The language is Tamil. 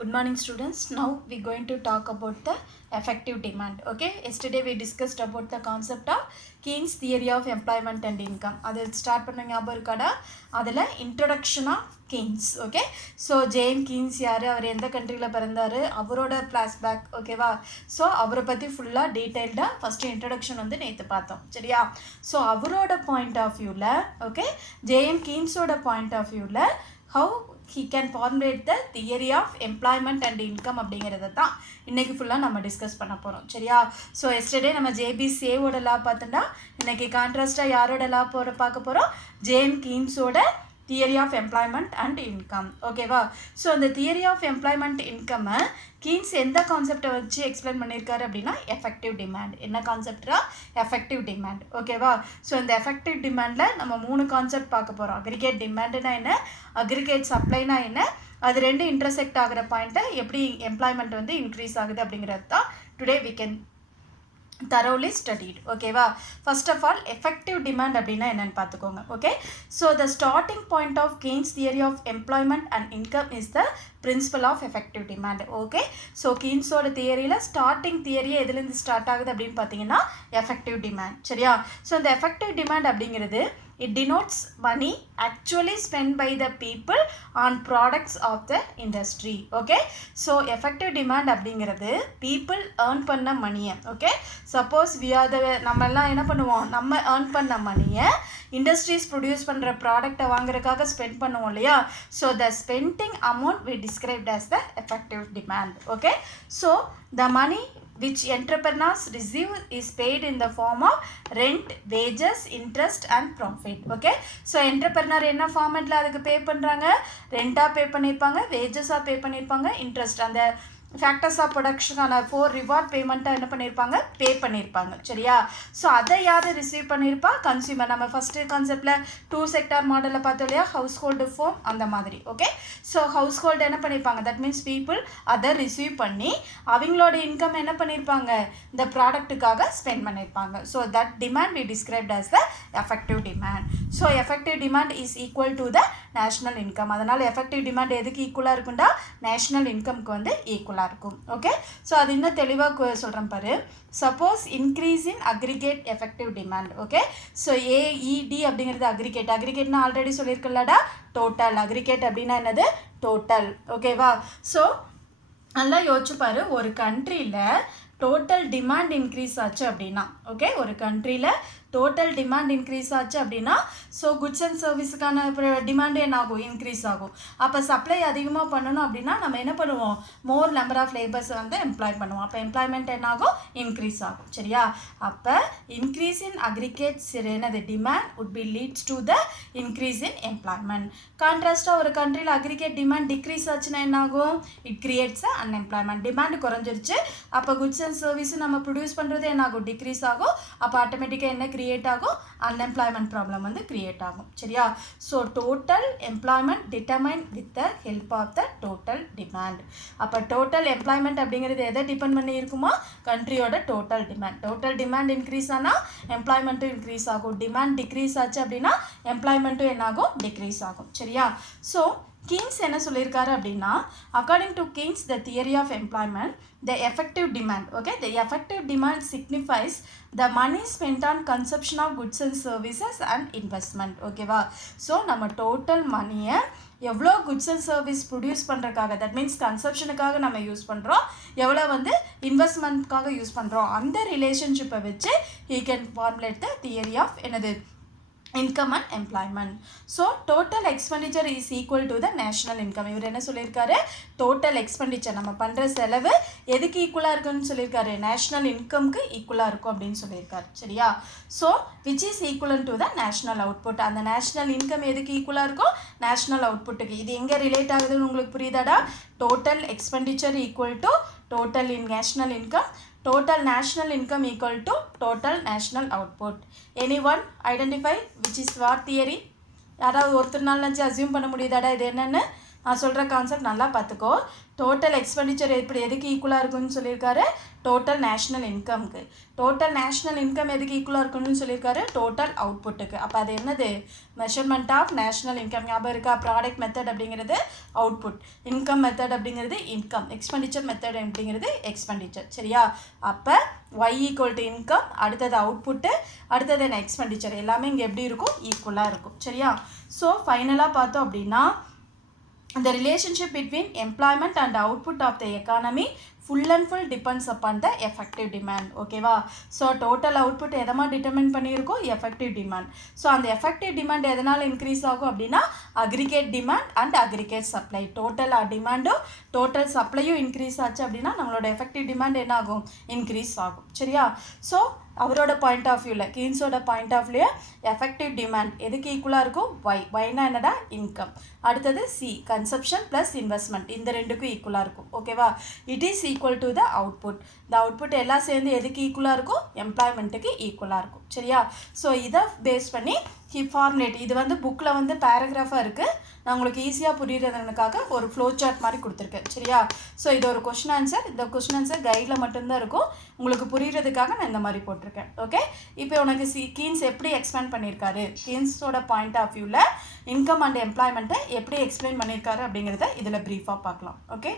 Good morning students. Now we going to talk about the effective demand. Okay, yesterday we discussed about the concept of Keynes theory of employment and income. அது ஸ்டார்ட் பண்ண ஞாபகம் இருக்காடா? அதில் introduction of Keynes. Okay, so JM Keynes யார், அவர் எந்த கண்ட்ரியில் பிறந்தார், அவரோட ஃப்ளாஷ்பேக். ஓகேவா? ஸோ அவரை பற்றி ஃபுல்லாக டீட்டெயில்டாக ஃபஸ்ட்டு இன்ட்ரடக்ஷன் வந்து நேற்று பார்த்தோம். சரியா? ஸோ அவரோட பாயிண்ட் ஆஃப் வியூவில், ஓகே, ஜேஎம் கீன்ஸோட பாயிண்ட் ஆஃப் வியூவில் how he can formulate the theory of employment and income அப்படிங்கிறத தான் இன்றைக்கி ஃபுல்லாக நம்ம டிஸ்கஸ் பண்ண போகிறோம். சரியா? ஸோ எஸ்டர்டே நம்ம ஜேபிசிஏவோட லா பார்த்துட்டா, இன்றைக்கி கான்ட்ராஸ்டாக யாரோட லா பார்க்க போகிறோம்? ஜேஎம் கீன்ஸோட theory of employment and income. ஓகேவா? ஸோ அந்த தியரி ஆஃப் எம்ப்ளாய்மெண்ட் இன்கம்மை கீன்ஸ் எந்த கான்செப்டை வச்சு எக்ஸ்பிளைன் பண்ணியிருக்காரு அப்படின்னா எஃபெக்டிவ் டிமாண்ட். என்ன கான்செப்டா? Effective demand. ஓகேவா? ஸோ இந்த எஃபெக்டிவ் டிமாண்டில் நம்ம 3 கான்செப்ட் பார்க்க போகிறோம். அக்ரிகேட் டிமாண்டுனா என்ன, அக்ரிகேட் சப்ளைனா என்ன, அது ரெண்டு இன்டர்செக்ட் ஆகிற பாயிண்ட்டை எப்படி எம்ப்ளாய்மெண்ட் வந்து இன்க்ரீஸ் ஆகுது அப்படிங்கிறது தான் today we can thoroughly studied. ஓகேவா? First of all effective demand அப்படின்னா என்னென்னு பார்த்துக்கோங்க. Okay, so the starting point of Keynes theory of employment and income is the principle of effective demand. Okay, so கீன்ஸோட தியரியில் ஸ்டார்டிங் தியரியே எதுலேருந்து ஸ்டார்ட் ஆகுது அப்படின்னு பார்த்தீங்கன்னா எஃபெக்டிவ் டிமாண்ட். சரியா? ஸோ இந்த எஃபெக்டிவ் டிமாண்ட் அப்படிங்கிறது it denotes money actually spent by the people on products of the industry. Okay, so effective demand அப்படிங்கிறது people earn பண்ண மணியை, okay, suppose we are the நம்மெல்லாம் என்ன பண்ணுவோம், நம்ம earn பண்ண மணியை இண்டஸ்ட்ரீஸ் ப்ரொடியூஸ் பண்ணுற ப்ராடக்டை வாங்குறதுக்காக ஸ்பெண்ட் பண்ணுவோம் இல்லையா? So the spending amount we described as the effective demand. Okay, so the money which entrepreneurs receive is paid in the form of rent, wages, interest and profit. Okay, so entrepreneur என்ன ஃபார்மேட்டில் அதுக்கு பே பண்ணுறாங்க? ரெண்டாக பே பண்ணியிருப்பாங்க, வேஜஸாக பே பண்ணியிருப்பாங்க, இன்ட்ரெஸ்ட் அந்த ஃபேக்டர்ஸ் ஆஃப் ப்ரொடக்ஷனான 4 ரிவார்ட் பேமெண்ட்டாக என்ன பண்ணியிருப்பாங்க? பே பண்ணியிருப்பாங்க. சரியா? ஸோ அதை யார் ரிசீவ் பண்ணியிருப்பா? கன்சியூமர். நம்ம ஃபஸ்ட்டு கான்செப்டில் 2 செக்டார் மாடலில் பார்த்தோம் இல்லையா? ஹவுஸ் ஹோல்டு ஃபோம் அந்த மாதிரி. ஓகே, ஸோ ஹவுஸ் ஹோல்டு என்ன பண்ணியிருப்பாங்க? தட் மீன்ஸ் பீப்புள் அதை ரிசீவ் பண்ணி அவங்களோட இன்கம் என்ன பண்ணியிருப்பாங்க? இந்த ப்ராடக்ட்டுக்காக ஸ்பெண்ட் பண்ணியிருப்பாங்க. So that demand we described as the effective demand. So effective demand is equal to the national income. அதனால் effective demand எதுக்கு ஈக்குவலாக இருக்குண்டா? நேஷ்னல் இன்கம்க்கு வந்து ஈக்குவலாக இருக்கும். ஓகே, ஸோ அது இன்னும் தெளிவாக சொல்கிறேன் பாரு. Suppose increase in aggregate effective demand. Okay, so AED அப்படிங்கிறது அக்ரிகேட். அக்ரிகேட்னா ஆல்ரெடி சொல்லியிருக்கலடா, டோட்டல். அக்ரிகேட் அப்படின்னா என்னது? டோட்டல். ஓகேவா? ஸோ நல்லா யோசிச்சு பாரு, ஒரு கண்ட்ரியில் டோட்டல் டிமாண்ட் இன்க்ரீஸ் ஆச்சு அப்படின்னா, ஓகே, ஒரு கண்ட்ரியில் டோட்டல் டிமாண்ட் இன்க்ரீஸ் ஆச்சு அப்படின்னா, ஸோ குட்ஸ் அண்ட் சர்வீஸுக்கான டிமாண்டு என்ன ஆகும்? இன்க்ரீஸ் ஆகும். அப்போ சப்ளை அதிகமாக பண்ணணும் அப்படின்னா நம்ம என்ன பண்ணுவோம்? மோர் நம்பர் ஆஃப் லேபர்ஸ் வந்து எம்ப்ளாய் பண்ணுவோம். அப்போ எம்ப்ளாய்மெண்ட் என்ன ஆகும்? இன்க்ரீஸ் ஆகும். சரியா? அப்போ இன்க்ரீஸ் இன் அக்ரிகேட்ஸ் என்னது? Demand would be leads to the increase in employment. கான்ட்ராஸ்டாக ஒரு கண்ட்ரியில் அக்ரிகேட் டிமாண்ட் டிக்ரீஸ் ஆச்சுன்னா என்ன ஆகும்? It creates unemployment. டிமாண்ட் குறைஞ்சிருச்சு, அப்போ குட்ஸ் அண்ட் சர்வீஸ் நம்ம ப்ரொடியூஸ் பண்ணுறது என்ன ஆகும்? டிக்ரீஸ் ஆகும். அப்போ ஆட்டோமேட்டிக்காக என்ன கிரியேட் ஆகும்? அன்எம்ப்ளாய்மெண்ட் ப்ராப்ளம் வந்து கிரியேட் ஆகும். சரியா? So total employment determine with the help of the total demand. அப்போ டோட்டல் எம்ப்ளாய்மெண்ட் அப்படிங்கிறது எதை டிபெண்ட் பண்ணி இருக்குமா? கண்ட்ரியோட total demand. Total demand increase ஆனால் எம்ப்ளாய்மெண்ட்டும் இன்க்ரீஸ் ஆகும். டிமாண்ட் டிக்ரீஸ் ஆச்சு அப்படின்னா எம்ப்ளாய்மெண்ட்டும் என்ன ஆகும்? டிக்ரீஸ் ஆகும். சரியா? ஸோ கீன்ஸ் என்ன சொல்லியிருக்காரு அப்படின்னா, according to Keynes the theory of employment the effective demand, okay, the effective demand signifies the money spent on consumption of goods and services and investment. ஓகேவா? ஸோ நம்ம டோட்டல் மணியை எவ்வளோ குட்ஸ் அண்ட் சர்வீஸ் ப்ரொடியூஸ் பண்ணுறதுக்காக, தட் மீன்ஸ் கன்சப்ஷனுக்காக நம்ம யூஸ் பண்ணுறோம், எவ்வளோ வந்து இன்வெஸ்ட்மெண்ட்காக யூஸ் பண்ணுறோம், அந்த ரிலேஷன்ஷிப்பை வச்சு he can formulate the theory of என்னது? income and employment. So total expenditure is equal to the national income. இவர் என்ன சொல்லியிருக்காரு? டோட்டல் எக்ஸ்பெண்டிச்சர் நம்ம பண்ணுற செலவு எதுக்கு ஈக்குவலாக இருக்குன்னு சொல்லியிருக்காரு? நேஷ்னல் இன்கம்க்கு ஈக்குவலாக இருக்கும் அப்படின்னு சொல்லியிருக்காரு. சரியா? So which is equivalent to the national output. அந்த நேஷ்னல் இன்கம் எதுக்கு ஈக்குவலாக இருக்கும்? நேஷ்னல் அவுட்புட்டுக்கு. இது எங்கே ரிலேட் ஆகுதுன்னு உங்களுக்கு புரியுதாடா? Total expenditure equal to total in national income, total national income equal to total national output. Anyone identify which is what theory? யாராவது ஒருத்தர் நாள் நினச்சி அசியூம் பண்ண முடியுதாடா இது என்னென்னு? நான் சொல்கிற கான்செப்ட் நல்லா பார்த்துக்கோ. டோட்டல் எக்ஸ்பெண்டிச்சர் எப்படி எதுக்கு ஈக்குவலாக இருக்குன்னு சொல்லியிருக்காரு, டோட்டல் நேஷ்னல் இன்கம்க்கு. டோட்டல் நேஷ்னல் இன்கம் எதுக்கு ஈக்குவலாக இருக்கணும்னு சொல்லியிருக்காரு, டோட்டல் அவுட்புட்டுக்கு. அப்போ அது என்னது, மெஷர்மெண்ட் ஆஃப் நேஷ்னல் இன்கம். ஞாபகம் இருக்கா, ப்ராடக்ட் மெத்தட் அப்படிங்கிறது அவுட்புட், இன்கம் மெத்தட் அப்படிங்கிறது இன்கம், எக்ஸ்பெண்டிச்சர் மெத்தட் அப்படிங்கிறது எக்ஸ்பெண்டிச்சர். சரியா? அப்போ y ஈக்குவல் டு இன்கம், அடுத்தது அவுட்புட்டு, அடுத்தது என்ன எக்ஸ்பெண்டிச்சர், எல்லாமே இங்கே எப்படி இருக்கும், ஈக்குவலாக இருக்கும். சரியா? ஸோ ஃபைனலாக பார்த்தோம் அப்படின்னா the relationship between employment and output of the economy full and full depends upon the effective demand. ஓகேவா? ஸோ டோட்டல் அவுட்புட் எதமா டிட்டர்மின் பண்ணியிருக்கோம், எஃபெக்டிவ் டிமாண்ட். ஸோ அந்த எஃபெக்டிவ் டிமாண்ட் எதனால் இன்க்ரீஸ் ஆகும் அப்படின்னா aggregate demand and aggregate supply. Total டிமாண்டும் டோட்டல் சப்ளையும் இன்க்ரீஸ் ஆச்சு அப்படின்னா நம்மளோட எஃபெக்டிவ் டிமாண்ட் என்ன ஆகும், இன்க்ரீஸ் ஆகும். சரியா? ஸோ அவரோட பாயிண்ட் ஆஃப் வியூவில், கீன்ஸோட point of view effective demand எதுக்கு ஈக்குவலாக இருக்கும், ஒய்னா என்னடா, இன்கம். அடுத்தது சி, கன்சப்ஷன் ப்ளஸ் இன்வெஸ்ட்மெண்ட், இந்த ரெண்டுக்கும் ஈக்குவலாக இருக்கும். ஓகேவா? It is equal to the output. இந்த அவுட்புட் எல்லாம் சேர்ந்து எதுக்கு ஈக்குவலாக இருக்கும், எம்ப்ளாய்மெண்ட்டுக்கு ஈக்குவலாக இருக்கும். சரியா? ஸோ இதை பேஸ் பண்ணி ஃபார்முலேட், இது வந்து புக்கில் வந்து பேராகிராஃபாக இருக்குது, நான் உங்களுக்கு ஈஸியாக புரியுறதுக்காக ஒரு ஃப்ளோ சார்ட் மாதிரி கொடுத்துருக்கேன். சரியா? ஸோ இது ஒரு கொஷின் ஆன்சர், இந்த கொஷின் ஆன்சர் கைடில் மட்டும்தான் இருக்கும், உங்களுக்கு புரியுறதுக்காக நான் இந்த மாதிரி போட்டிருக்கேன். ஓகே, இப்போ உனக்கு கீன்ஸ் எப்படி எக்ஸ்பிளைன் பண்ணியிருக்காரு, கீன்ஸோட பாயிண்ட் ஆஃப் வியூவில் இன்கம் அண்ட் எம்ப்ளாய்மெண்ட்டை எப்படி எக்ஸ்பிளைன் பண்ணியிருக்காரு அப்படிங்கிறத இதில் ப்ரீஃபாக பார்க்கலாம். ஓகே.